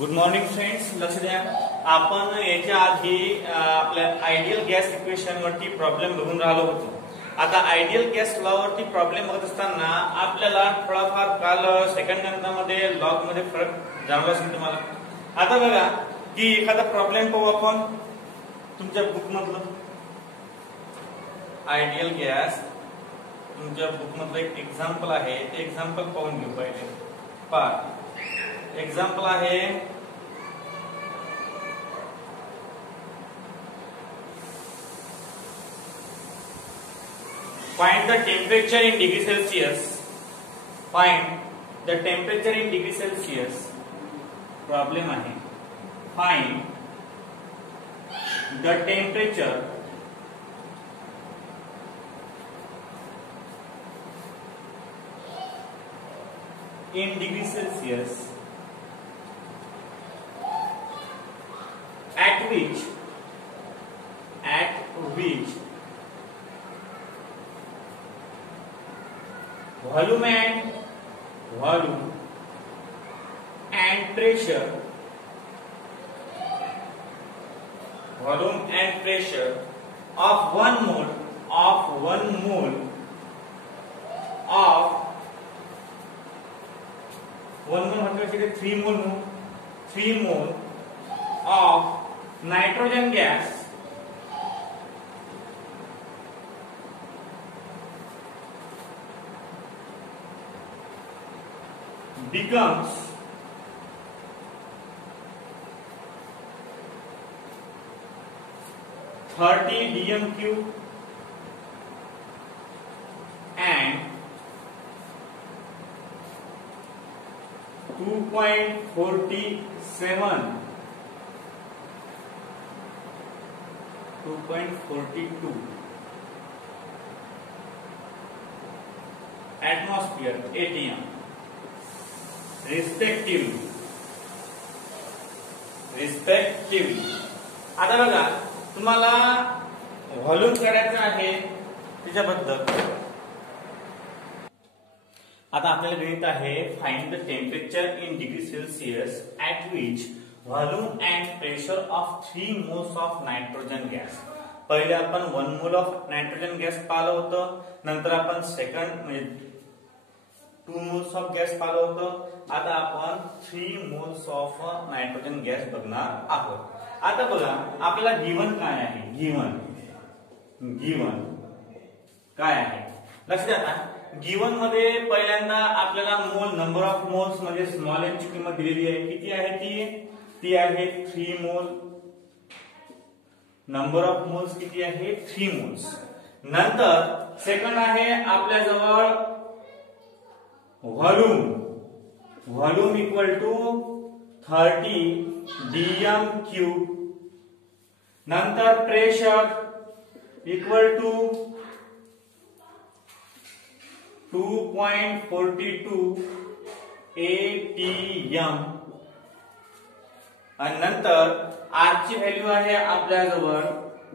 Good morning friends. लक्ष द्या, आपण याच्या आधी आपल्या आयडियल गॅस इक्वेशन वरती प्रॉब्लेम बघून राहिलो होतो. आता आयडियल गॅस लॉ वरती प्रॉब्लेम बघत असताना आपल्याला थोडाफार काल सेकंड गणितामध्ये लॉग मध्ये फरक जाणवला असेल तुम्हाला. आता बघा की एखादा प्रॉब्लेम पाहू आपण तुमच्या बुक मधलं. आयडियल गॅस तुमच्या बुक मधलं एक एक्झाम्पल आहे, ते एक्झाम्पल पाहून घेऊ पहिले. पहा, एक्झाम्पल आहे find the temperature in degree Celsius. Find the temperature in degree Celsius. Problem आहे find the temperature in degree Celsius at which volume and pressure of 1 mole of 3 mole of nitrogen gas becomes 30 dm³ and 2.42 atmosphere ATM respectively. आता बघा, तुम्हाला volume काढायचं आहे त्याच्याबद्दल. आता आपल्याला गणित आहे find the temperature in degree Celsius at which volume and pressure of 3 moles of nitrogen gas. पहिले आपण 1 मोल ऑफ नायट्रोजन गॅस पाहिलं होतं, नंतर आपण सेकंड म्हणजे 2 मोल्स ऑफ गॅस पाहिलं होतं. आता आपण 3 मोल्स ऑफ नायट्रोजन गॅस बघणार आहोत. आता बघा, आपल्याला गिवन काय आहे, गिवन काय आहे लक्ष द्या. आता गिवन मध्ये पहिल्यांदा आपल्याला मोल नंबर ऑफ मोल्स म्हणजे स्मॉल एन ची किंमत दिलेली आहे. किती आहे ती आहे 3 मोल. नंबर ऑफ मोल्स किती आहे 3 मोल्स. नंतर सेकंड आहे आपल्याजवळ व्हॉल्यूम इक्वल टू 30 dm³. नंतर प्रेशर इक्वल टू 2.42 atm आणि नंतर R ची व्हॅल्यू आहे आपल्याजवळ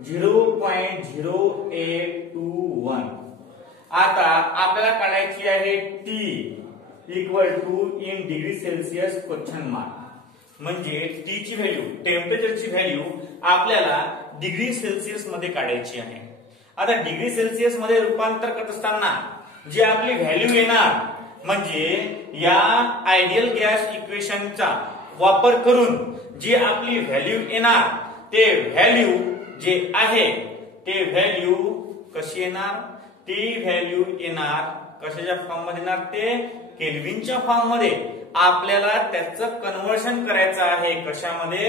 0.0821. आता आपल्याला काढायची आहे T equal to in degree Celsius question mark. म्हणजे टी ची व्हॅल्यू, टेम्परेचरची व्हॅल्यू आपल्याला डिग्री सेल्सियस मध्ये काढायची आहे. आता डिग्री सेल्सियस मध्ये रूपांतर करत असताना जी आपली व्हॅल्यू येणार, म्हणजे या आयडियल गॅस इक्वेशनचा वापर करून जी आपली व्हॅल्यू येणार, ते व्हॅल्यू जे आहे ते व्हॅल्यू कशी येणार, ती व्हॅल्यू येणार कशाच्या फॉर्म मध्ये येणार, ते केल्विनच्या फॉर्म मध्ये. आपल्याला त्याचं कन्वर्शन करायचं आहे कशामध्ये,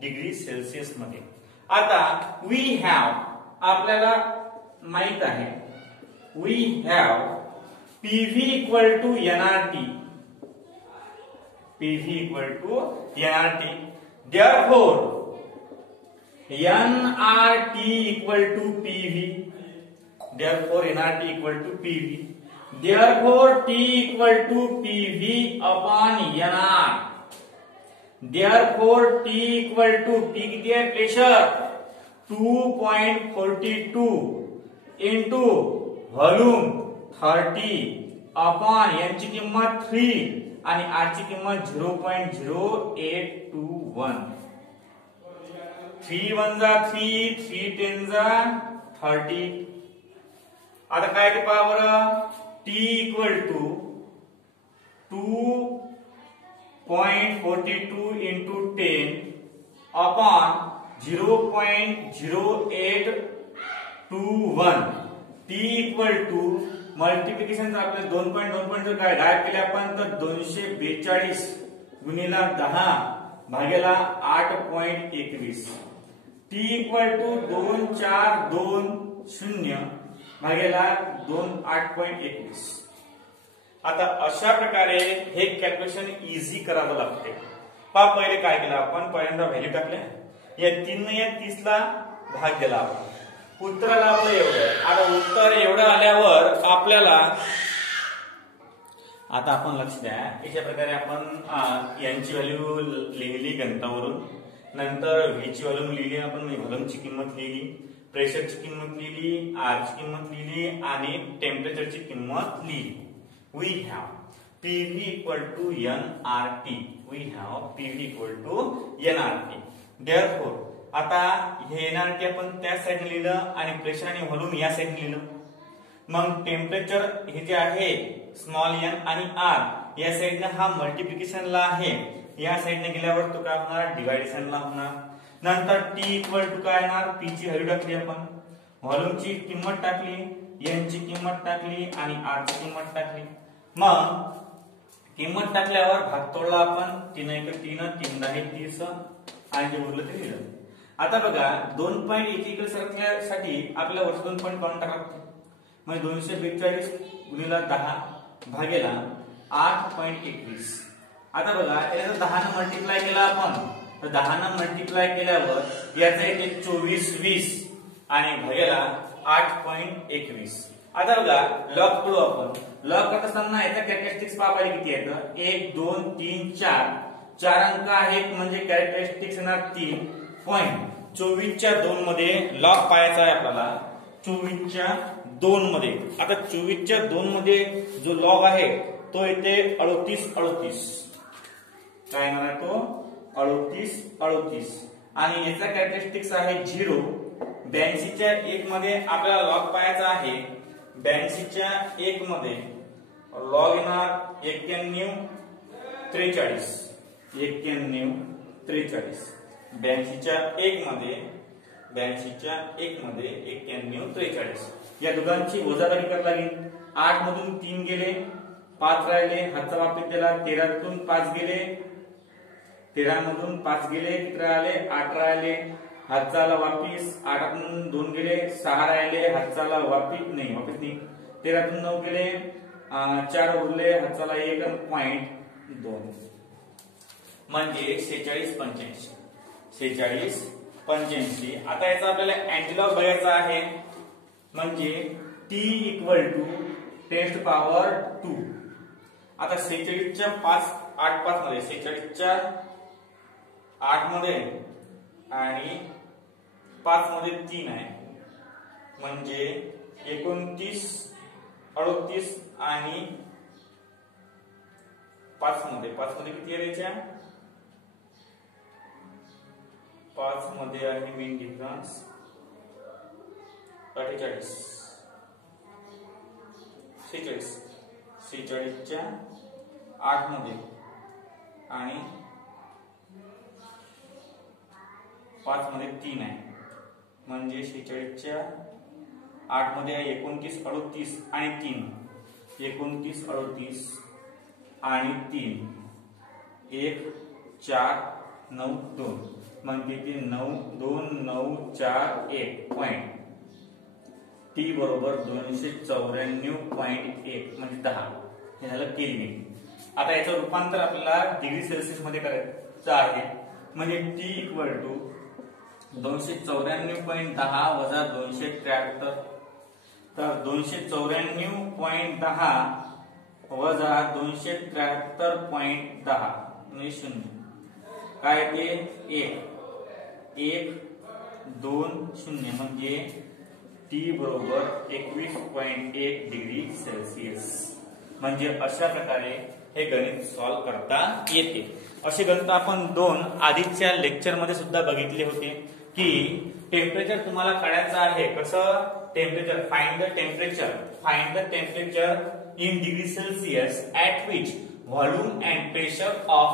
डिग्री सेल्सियस मध्ये. आता वी हॅव, आपल्याला माहित आहे we have PV equal to nRT. Therefore nRT equal to PV. Therefore nRT equal to PV. Therefore T equal to PV upon nR. Therefore T equal to T किती आहे pressure 2.42 into volume 30 upon यांची किंमत 3 आणि R ची किंमत 0.0821. 3 1 जा 3, 3 10 जा 30. आता काय ते पहा बरं, t equal to 2.42 into 10 upon 0.0821. t equal to multiplication आपले 2.2 जर काय डायरेक्ट केले आपण तर 242 गुणिले 10 भागेला 8.21. t इक्वल टू 2420 भागेला 8.21. आता अशा प्रकारे हे कॅल्क्युलेशन इझी करावं लागते. पहा पहिले काय केलं आपण, पहिल्यांदा व्हॅल्यू टाकल्या, या 3 ने या 30 ला भाग दिला आपण, उत्तर लावलं एवढं. आता उत्तर एवढं आल्यावर आपल्याला आता आपण लक्ष द्या, अशा प्रकारे आपण यांची व्हॅल्यू लिहिली गणितावरून, नंतर व्ही ची व्हॅल्यू लिहिली आपण, व्हॉल्यूमची किंमत लिहिली, प्रेशरची किंमत लिहिली, आर ची किंमत लिहिली आणि टेम्परेचरची किंमत लिहिली. We have PV equal to nRT. We have PV equal to nRT. Therefore, आता हे nRT आपण त्या साइडने लिहिलं आणि प्रेशर आणि व्हॉल्यूम या साइडने लिहिलं. मग टेम्परेचर हे जे आहे स्मॉल n आणि r या साइडने हा मल्टिप्लिकेशनला आहे, या साइडने गेल्यावर तो काय होणार, डिवायडेशनला होणार. नंतर t इक्वल टू काय येणार, p ची व्हॅल्यू टाकली आपण, व्हॉल्यूमची किंमत टाकली, n ची किंमत टाकली आणि r ची किंमत टाकली. मग किंमत टाकल्यावर भाग तोडला आपण, 3 1 3 3 10 30 आणि जे उरलं ते लिहिलं. आता बघा 2.1 साठी आपल्याला वरचे 2 पॉईंट काढून टाकावे लागते. म्हणजे 242 गुणिले 10 भागेला 8.21. आता बघा याला 10 ने मल्टिप्लाय केला आपण, तर 10 ने मल्टिप्लाय केल्यावर याचा येते 24 20 आणि भागेला 8.21. आता बघा लॉग करू आपण, लॉग करत असताना याचा कॅरेक्टरिस्टिक्स पाहायला किती आहेत, 1 2 3 4 4 अंक आहेत, म्हणजे कॅरेक्टरिस्टिक्स येणार 3 पॉइंट. 24 च्या 2 मध्ये लॉग पाहायचा आहे आपल्याला, 24 च्या 2 मध्ये. आता 24 च्या 2 मध्ये जो लॉग आहे तो येते 38 काय येणार आहे तो 38 आणि याचा कॅरेक्टरिस्टिक्स आहे 0. 82 च्या 1 मध्ये आपल्याला लॉग पाहायचा आहे, 82 च्या 1 मध्ये लॉग येणार 91 43 91 43. 82 च्या 1 मध्ये 91 43. या दोघांची वजाबाकी करावी लागेल. 8 मधून 3 गेले, 5 राहिले, हातचा वापर केला, 13 तून 5 गेले, 13 मधून 5 गेले, किती राहिले 8 राहिले, हातचाला वापिस, 8 मधून 2 गेले, 6 राहिले, हातचाला वापिस नाही 13 तून 9 गेले, 4 उरले, हातचाला 1.2 म्हणजे 46 85. आता याचा आपल्याला अँटीलॉग बघायचा आहे, म्हणजे t equal to 10 to power 2. आता 46 च्या 5 8 5 मध्ये 46 च्या 8 मध्ये आणि 5 मध्ये 3 आहे, म्हणजे 29 38 आणि 5 मध्ये किती आहे याच्या, 5 मध्ये आहे मेन डिफरन्स 46 च्या 8 मध्ये आणि 5 मध्ये 3 आहे, म्हणजे 46 च्या 8 मध्ये आहे 29 38 आणि 3 29 38 आणि 3 1 4 9 2 म्हणजे ते 9 2 9 4 1 पॉइंट. टी बरोबर 294.1 म्हणजे 10 हे झालं केल्विन. आता याचं रूपांतर आपल्याला डिग्री सेल्सिअस मध्ये करायचं आहे, म्हणजे टी इक्वल टू 294.10 वजा 273. तर 294.10 वजा 273.10 म्हणजे 0 काय ते 1 2 0 म्हणजे टी बरोबर 21.1 डिग्री सेल्सिअस. म्हणजे अशा प्रकारे हे गणित सॉल्व्ह करता येते. असे गणित आपण 2 आधीच्या लेक्चर मध्ये सुद्धा बघितले होते की टेम्परेचर तुम्हाला काढायचं आहे. कसं temperature, find the temperature in degree Celsius at which volume and pressure of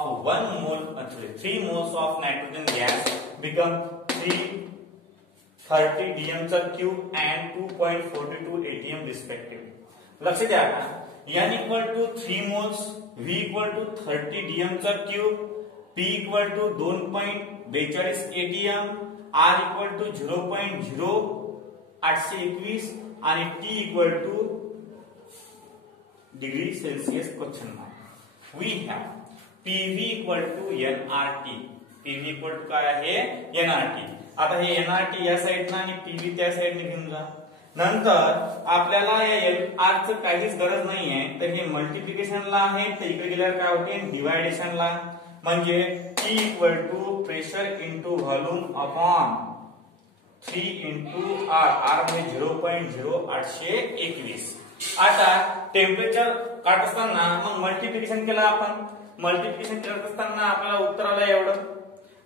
3 moles of nitrogen gas become 330 dm³ and 2.42 atm respectively. लक्ष द्या, n equal to 3 moles, v equal to 30 dm³, p equal to 2.42 atm, r equal to 0.0821 आणि t equal to degree Celsius question mark. We have PV equal to NRT. PV equal to काय आहे? NRT. आता हे NRT या साइडला आणि PV त्या साइडने घेऊन जा. नंतर आपल्याला या एलआर च काहीच गरज नाहीये, तर हे मल्टिप्लिकेशनला आहे, तर इकडे गेल्यावर काय होते? डिवायडेशनला. म्हणजे P equal to pressure into volume upon 3 into R. R म्हणजे 0.0821. आता टेम्परेचर काढत असताना मग मल्टिप्लिकेशन केलं आपण. मल्टिप्लिकेशन करत असताना आपल्याला उत्तर आलं एवढं,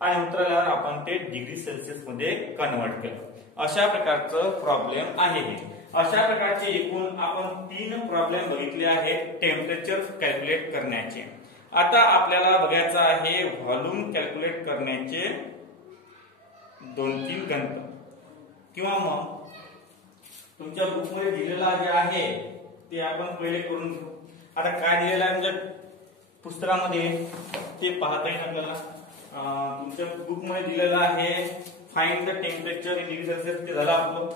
आणि उत्तर आल्यावर आपण ते डिग्री सेल्सिअस मध्ये कन्वर्ट केलं. अशा प्रकारचं प्रॉब्लेम आहे हे. अशा प्रकारचे एकूण आपण 3 प्रॉब्लेम बघितले आहेत टेम्परेचर कॅल्क्युलेट करण्याचे. आता आपल्याला बघायचं आहे व्हॉल्यूम कॅल्क्युलेट करण्याचे 2-3 गणित, किंवा मग तुमच्या बुक मध्ये दिलेला जे आहे ते आपण पहिले करून घेऊ. आता काय दिलेलं आहे म्हणजे पुस्तकामध्ये ते पाहता येईल आपल्याला. तुमच्या बुक मध्ये दिलेलं आहे find the temperature in degree Celsius, ते झालं आपलं.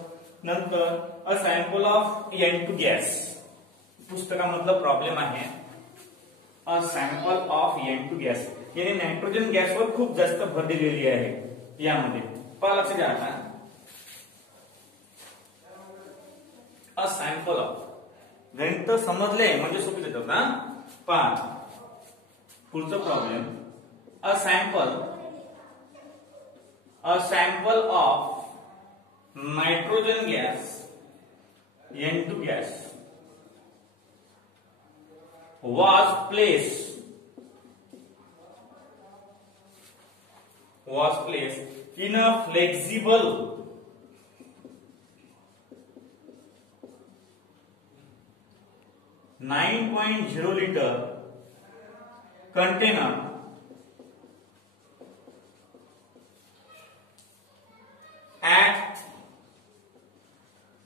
नंतर a sample of N2 gas, पुस्तकामधला प्रॉब्लेम आहे. A sample of N2 gas, याने नायट्रोजन गॅसवर खूप जास्त भर दिलेली आहे यामध्ये. पहा, लक्ष द्या. आता अ सॅम्पल ऑफ, गणित समजले म्हणजे सोपे देतात ना. पहा पुढचा problem. A sample of nitrogen gas N2 gas was placed in a flexible 9.0 liter container at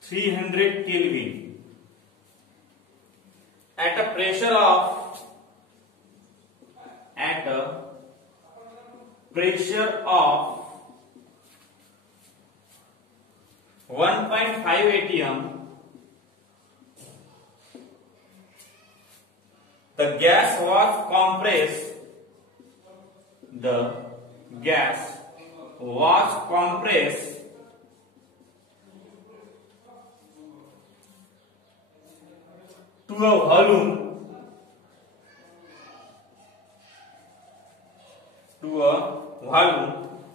300 Kelvin at a pressure of 1.5 atm. The gas was compressed to a volume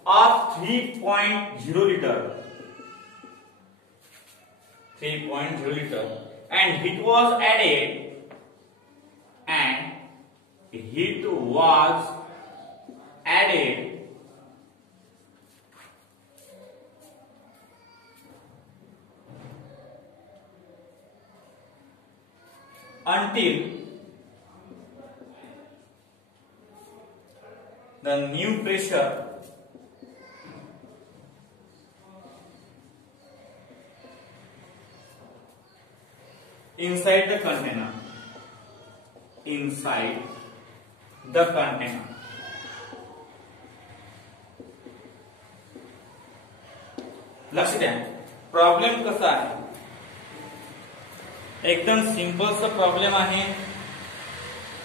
of 3.0 liter. And heat was added until the new pressure inside the container. लक्ष द्या, problem कसा आहे? एकदम simple सा problem आहे.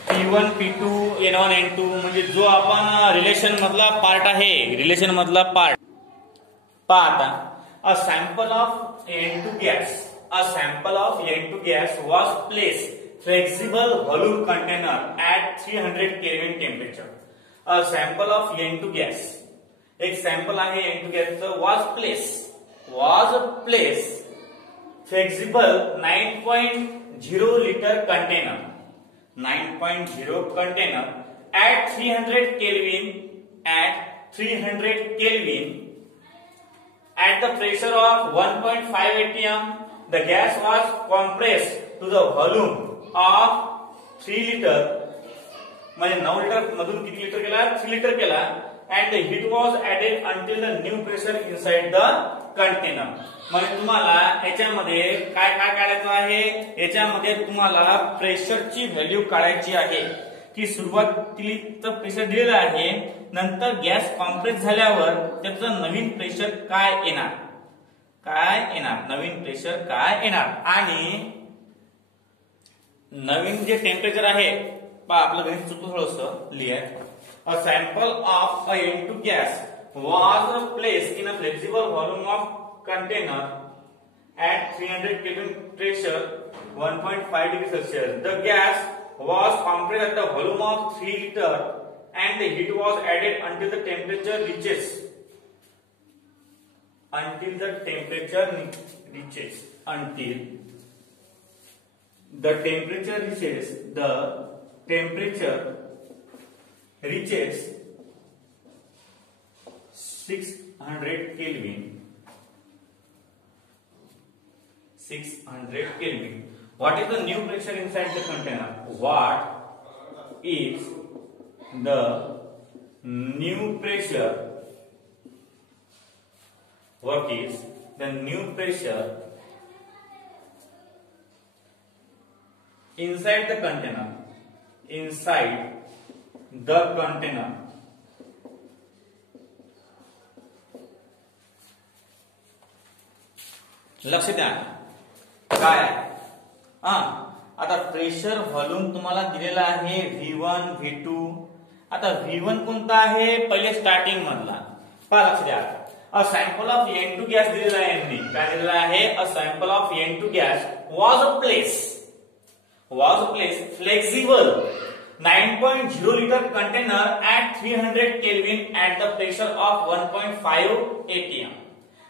P1 P2 N1 N2 म्हणजे जो आपण रिलेशन मधला पार्ट आहे, रिलेशन मधला पार्ट. पहा आता, a sample of N2 gas was placed flexible volume container at 300 Kelvin temperature. A sample of N2 gas, एक सॅम्पल आहे N2 गॅसचं, was placed flexible 9.0 liter container. 9.0 container at 300 Kelvin, at the pressure of 1.5 atm, the gas was compressed to the volume of 3 liter. म्हणजे 9 litre मधून किती litre केला? 3 litre केला. And the heat was added until the new pressure inside the container. म्हणजे तुम्हाला याच्यामध्ये काय काय काढायचं आहे? याच्यामध्ये तुम्हाला प्रेशरची व्हॅल्यू काढायची आहे की सुरुवातीला प्रेशर दिलेलं आहे, नंतर गॅस कॉम्प्रेस झाल्यावर त्याचं नवीन प्रेशर काय येणार, नवीन प्रेशर काय येणार, आणि नवीन जे टेम्परेचर आहे पहा आपलं गणित चुकलं थोडंसं लिहा. A sample of a N2 gas was placed in a flexible volume of container at 300 Kelvin pressure 1.5 degrees Celsius. The gas was compressed at the volume of 3 liter and the heat was added until the temperature reaches reaches 600 Kelvin. What is the new pressure inside the container? What is the new pressure? What is the new pressure inside the container? लक्ष द्या काय आता pressure volume तुम्हाला दिलेला आहे V1 V2. आता V1 कोणता आहे? पहिले स्टार्टिंग मधला पहा, लक्ष द्या. अ सॅम्पल ऑफ N2 गॅस दिलेला आहे, यांनी काय दिलेला आहे? A sample of N2 gas was placed flexible 9.0 liter container at 300 Kelvin at the pressure of 1.5 atm.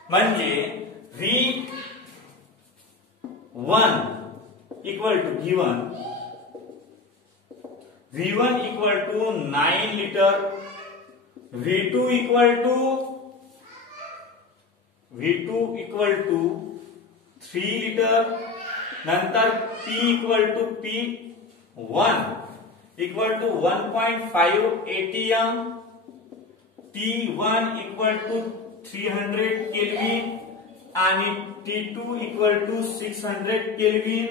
म्हणजे V1 equal to V1 equal to 9 liter, V2 equal to 3 liter, नंतर P equal to P1 equal to 1.5 atm, T1 equal to 300 Kelvin आणि T2 equal to 600 Kelvin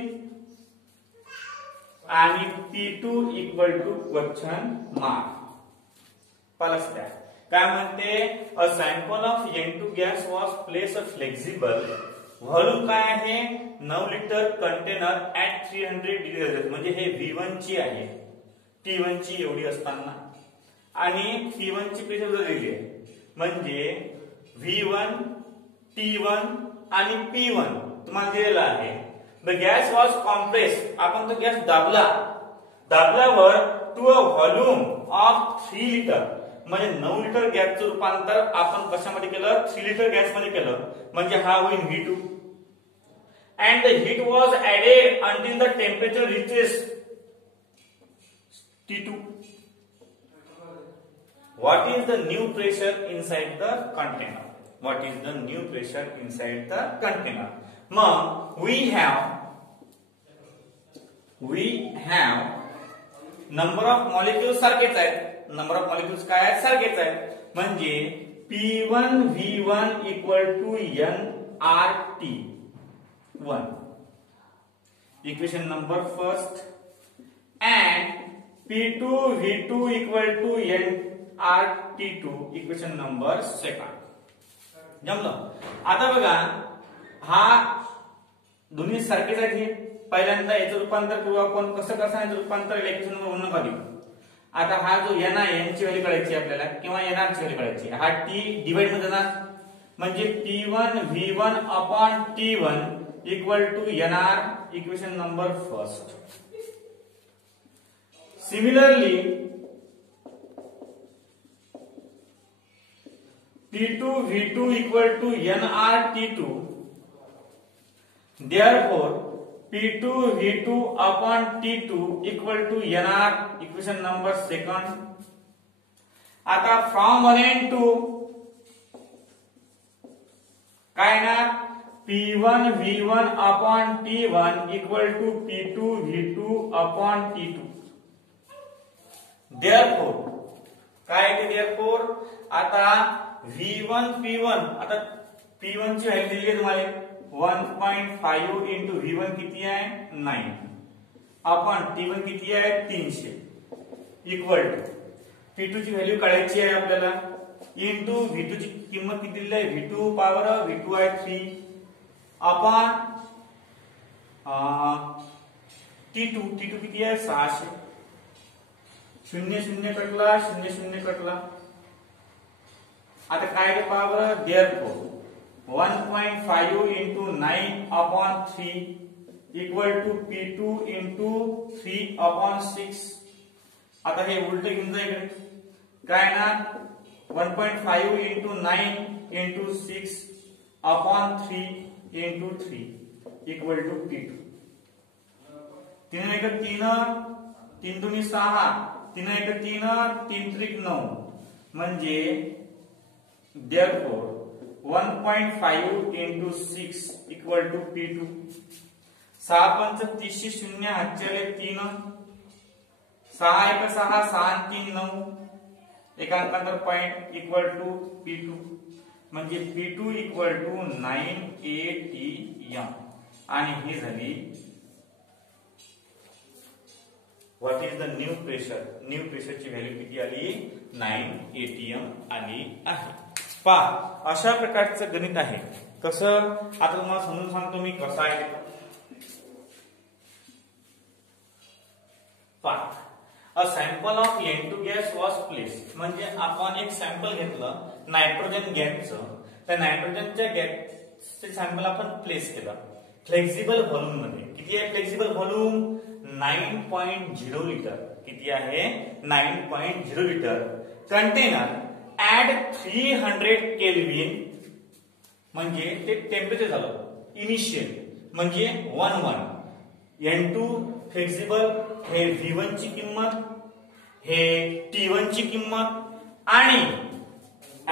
आणि T2 equal to question mark. Plus द्या. काय म्हणते? A sample of N2 gas was place a flexible volume काय आहे? 9 litre container at 300 degree Celsius. म्हणजे हे V1 ची आहे, T1 ची एवढी असताना आणि T1 ची प्रेशर दिली आहे, म्हणजे V1 T1 आणि P1 तुम्हाला दिलेला आहे. द गॅस वॉज कॉम्प्रेस, आपण तो गॅस दाबल्यावर to a volume of 3 litre. म्हणजे 9 लिटर गॅसचं रूपांतर आपण कशामध्ये केलं? 3 लिटर गॅस मध्ये केलं, म्हणजे हा होईल V2. and the heat was added until the temperature reaches T2. What is the new pressure inside the container? What is the new pressure inside the container? Mom, we have number of molecules सारखेच आहेत. number of molecules काय आहेत? सारखेच आहेत. म्हणजे P1 V1 equal to nRT1 equation number first and P2 V2 equal to nRT2 equation number second. जमलं. आता बघा हा दोन्ही सारखेच आहेत. पहिल्यांदा याचं रूपांतर करू आपण. कसं याचं रूपांतर इक्वेशन नंबर 1 मध्ये. आता हा जो n आहे n ची व्हॅल्यू काढायची आपल्याला किंवा nr ची व्हॅल्यू काढायची. हा t डिवाइड मध्ये जाणार म्हणजे P1 V1 upon T1 equal to nr equation number first. Similarly T2 V2 equal to nr T2. Therefore P2 V2 upon T2 equal to NR, equation number second. आता from 1 and 2 काय ना P1 V1 upon T1 equal to P2 V2 upon T2. Therefore काय ते therefore आता V1 P1 आता P1 ची value दिली आहे तुम्हाला 1.5 into V1 किती आहे 9 अपॉन T1 किती आहे 300 इक्वल टू P2 ची व्हॅल्यू काढायची आहे आपल्याला इंटू V2 ची किंमत किती दिली आहे V2 पॉवर V2 आहे 3 अपॉन T2 किती आहे 600 शून्य शून्य कटला शून्य शून्य कटला. आता काय power therefore 1.5 into 9 upon 3 equal to P2 into 3 upon 6. आता हे उलट घेऊन जा इकडे काय ना 1.5 into 9 into 6 upon 3 into 3 equal to P2. 3 एक 3 3 दुनी 6 3 एक 3 3 त्रिक 9 म्हणजे therefore 1.5 into 6 equal to P2. 6 पंच 30 शून्य हातचे 3 6 एक 6 6 3 9 एकांकांतर पॉइंट इक्वल टू P2 म्हणजे P2 इक्वल टू 9 ATM आणि ही झाली व्हॉट इज द न्यू प्रेशरची व्हॅल्यू किती आली 9 ATM आली आहे. पहा अशा प्रकारचं गणित आहे. कसं आता तुम्हाला समजून सांगतो मी कसं आहे. पहा a sample of N2 gas was place म्हणजे आपण एक सॅम्पल घेतलं नायट्रोजन गॅसचं त्या नायट्रोजनच्या गॅसचे सॅम्पल आपण प्लेस केलं फ्लेक्सिबल व्हॉल्यूम मध्ये. किती आहे फ्लेक्सिबल व्हॉल्यूम 9.0 लिटर. किती आहे 9.0 लिटर. कंटेनर ऍट 300 केल्विन म्हणजे ते टेम्परेचर झालं इनिशियल म्हणजे 11 N2 फ्लेक्सिबल हे V1 ची किंमत हे T1 ची किंमत आणि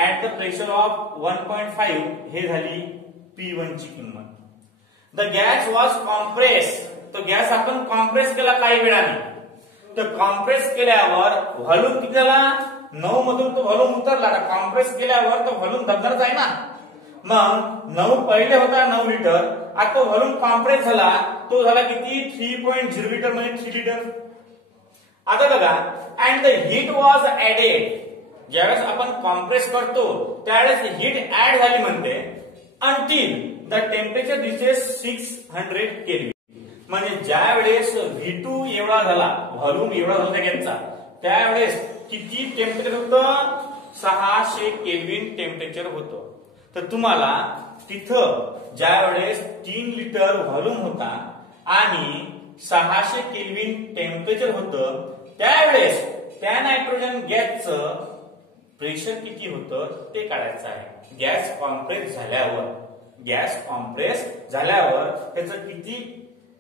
ऍट द प्रेशर ऑफ 1.5 हे झाली P1 ची किंमत. The gas was compress. तो गॅस आपण कॉम्प्रेस केला काही वेळाने. तर कॉम्प्रेस केल्यावर व्हॉल्यूम किती झाला 9 मधून तो व्हॉल्यूम उतरला. कॉम्प्रेस केल्यावर तो व्हॉल्यूम दबणारच आहे ना. मग 9 पहिले होता 9 लिटर आता तो व्हॉल्यूम कॉम्प्रेस झाला तो झाला किती 3.0 लिटर म्हणजे 3 लिटर. आता बघा and the heat was added. ज्यावेळेस आपण कॉम्प्रेस करतो त्यावेळेस हीट ऍड झाली म्हणते until the temperature reaches 600 kelvin म्हणजे ज्या वेळेस V2 एवढा झाला व्हॉल्यूम एवढा झाला गॅसचा त्यावेळेस किती टेम्परेचर होतं 600 केल्विन टेम्परेचर होतं. तर तुम्हाला तिथं ज्या वेळेस 3 लिटर व्हॉल्यूम होता आणि 600 केल्विन टेम्परेचर होतं त्यावेळेस त्या नायट्रोजन गॅसचं प्रेशर किती होतं ते काढायचं आहे. गॅस कॉम्प्रेस झाल्यावर त्याचं किती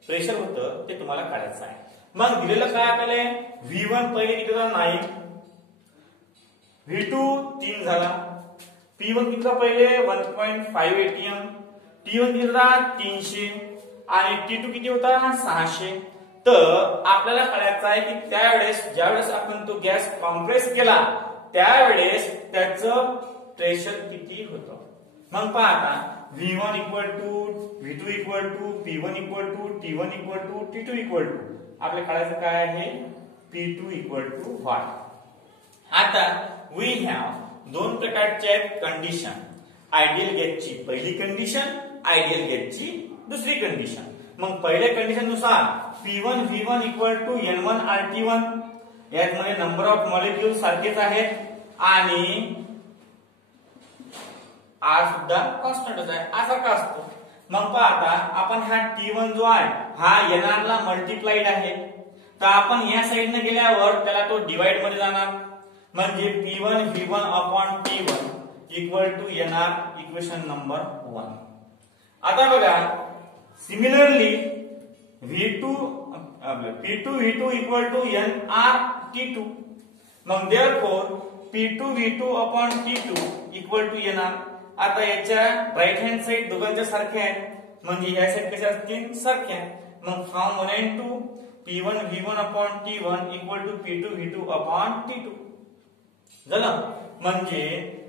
प्रेशर होतं ते तुम्हाला काढायचं आहे. मग दिलेलं काय आपल्याला V1 पहिले किती होता 9 V2 3 झाला P1 किती पहिले 1.5 ATM T1 किती होता 300 आणि T2 किती होता 600. तर आपल्याला कळायचं आहे की त्यावेळेस ज्यावेळेस आपण तो गॅस कॉम्प्रेस केला त्यावेळेस त्याचं प्रेशर किती होतं. मग पहा आता V1 equal to V2 equal to P1 equal to T1 equal to T2 equal to आपल्याला कळायचं काय आहे P2 इक्वल टू व्हॉट. आता वी हॅव दोन प्रकारच्या कंडिशन आयडियल गॅसची पहिली कंडिशन आयडियल गॅसची दुसरी कंडिशन. मग पहिल्या कंडिशन नुसार P1 V1 equal to N1 RT1 यामध्ये नंबर ऑफ मॉलिक्यूल सारखेच आहेत आणि R सुद्धा कॉन्स्टंटच आहे असारखा असतो. मग पहा आता आपण हा T1 जो आहे हा NR ला मल्टिप्लाइड आहे तर आपण या साइडने गेल्यावर त्याला तो डिवाइड मध्ये जाणार म्हणजे P1 V1 upon T1 equal to NR equation number 1. आता बघा similarly V2 P2 V2 equal to NR T2. मग therefore P2 V2 upon T2 equal to NR. आता याच्या राईट हँड साइड दोघांच्या सारख्या आहेत म्हणजे या साइड कशा असतील सारख्या. मग from 1 and 2 P1 V1 upon T1 equal to P2 V2 upon T2 झालं. म्हणजे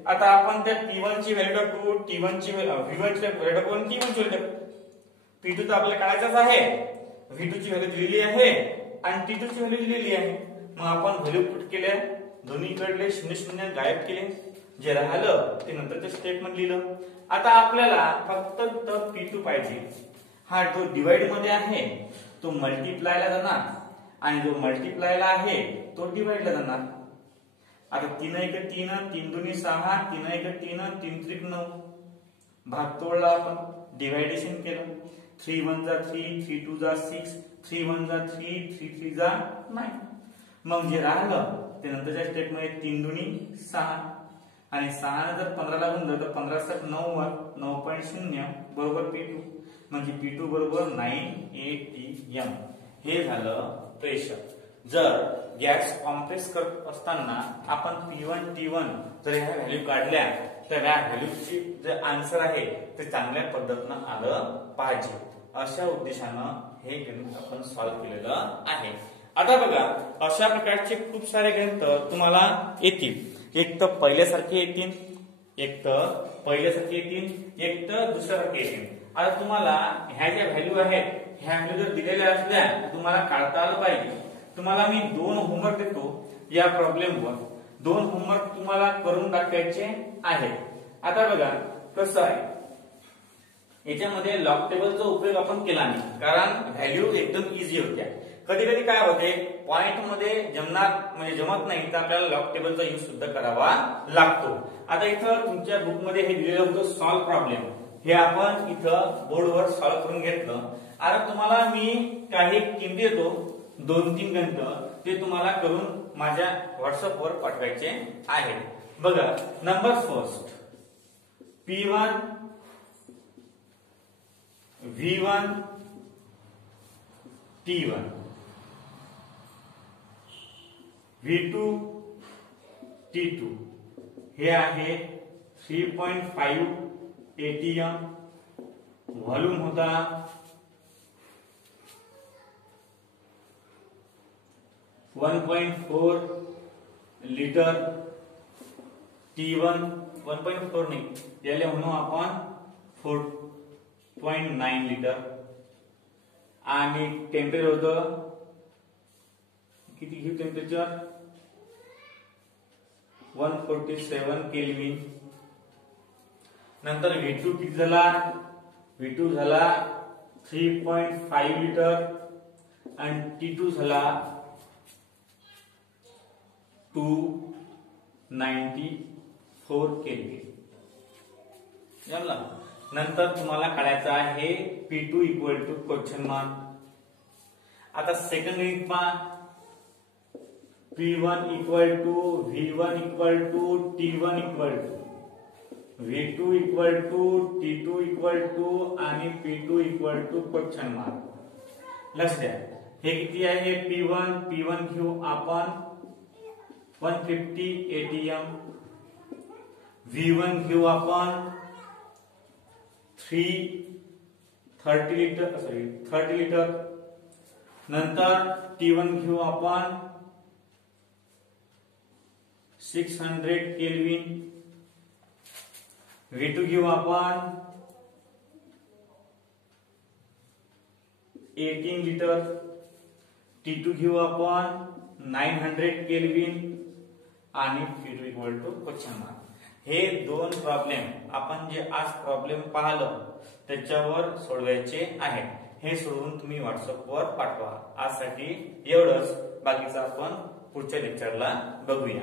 आता आपण त्या P1 ची व्हॅल्यू टाकू, T1 ची V1 ची व्हॅल्यू टाकू आणि T1 ची व्हॅल्यू टाकू. P2 तर आपल्याला काढायचाच आहे, V2 ची व्हॅल्यू दिलेली आहे आणि T2 ची व्हॅल्यू दिलेली आहे. मग आपण व्हॅल्यू पुट केल्या, दोन्हीकडले 0 0 गायब केले, जे राहिलं ते नंतरच्या स्टेप मध्ये लिहिलं. आता आपल्याला फक्त P2 पाहिजे. हा जो डिवाइड मध्ये आहे तो मल्टिप्लायला जाणार आणि जो मल्टिप्लायला आहे तो डिवाइडला जाणार. आता 3 1 3 3 2 6 3 1 3 3 3 9 भाग तोडला आपण, डिवायडेशन केलं. 3 1 जा 3 3 2 जा 6 3 1 जा 3 3 3 जा 9. मग जे राहिलं ते नंतरच्या स्टेप मध्ये 3 2 6 आणि 6 ने जर 15 ला गुणलं तर 15 7 9 9.0 बरोबर P2. म्हणजे P2 बरोबर 9 atm. हे झालं प्रेशर. जर गॅस कॉम्प्रेस करत असताना आपण P1 T1 जर ह्या व्हॅल्यू काढल्या तर या व्हॅल्यूची जे आन्सर आहे ते चांगल्या पद्धतीनं आलं पाहिजे. अशा उद्देशानं हे गणित आपण सॉल्व्ह केलेलं आहे. आता बघा अशा प्रकारचे खूप सारे गणित तुम्हाला येतील. एक तर पहिल्यासारखे येतील, एक तर पहिल्यासारखे येतील, एक तर दुसऱ्यासारखे येतील. आता तुम्हाला ह्या ज्या व्हॅल्यू आहेत ह्या व्हॅल्यू जर दिलेल्या असल्या तर तुम्हाला काढता आलं पाहिजे. तुम्हाला मी 2 होमवर्क देतो या प्रॉब्लेमवर. 2 होमवर्क तुम्हाला करून दाखवायचे आहेत. आता बघा कसं आहे, याच्यामध्ये लॉग टेबलचा उपयोग आपण केला नाही कारण व्हॅल्यू एकदम इझी होत्या. कधी कधी काय होते पॉइंट मध्ये जमत नाही तर आपल्याला लॉग टेबलचा यूज सुद्धा करावा लागतो. आता इथं तुमच्या बुक मध्ये हे दिलेलं होतं सॉल्व प्रॉब्लेम, हे आपण इथं बोर्डवर सॉल्व करून घेतलं. आता तुम्हाला मी काही किमती देतो 2-3 गणित, ते तुम्हाला करून माझ्या व्हॉट्सअप वर पाठवायचे आहेत. बघा number first P1 V1 T1 V2 T2 हे आहे 3.5 atm. व्हॉल्यूम होता 1.4 लिटर. T1 1.4 नाही, याला म्हणू आपण 4.9 लिटर. आणि टेम्परेचर होतं किती घेऊ टेम्परेचर 147 केल्विन. नंतर V2 किती झाला, V2 झाला 3.5 लिटर आणि T2 झाला 294 केल्विन. जमला. नंतर तुम्हाला काढायचा आहे P2 equal to question mark. आता सेकंड गणित पहा, P1 equal to V1 equal to T1 equal to V2 equal to T2 equal to आणि P2 equal to question mark. लक्ष द्या हे किती आहे P1 घेऊ आपण 150 atm. V1 घेऊ आपण 30 लिटर. नंतर T1 घेऊ आपण 600 केल्विन. V2 घेऊ आपण 18 लिटर. T2 घेऊ आपण 900 केल्विन आणि P2 equal to question mark. हे 2 प्रॉब्लेम आपण जे आज प्रॉब्लेम पाहिलं त्याच्यावर सोडवायचे आहेत. हे सोडवून तुम्ही व्हॉट्सअप वर पाठवा. आजसाठी एवढंच, बाकीचं आपण पुढच्या लेक्चरला बघूया.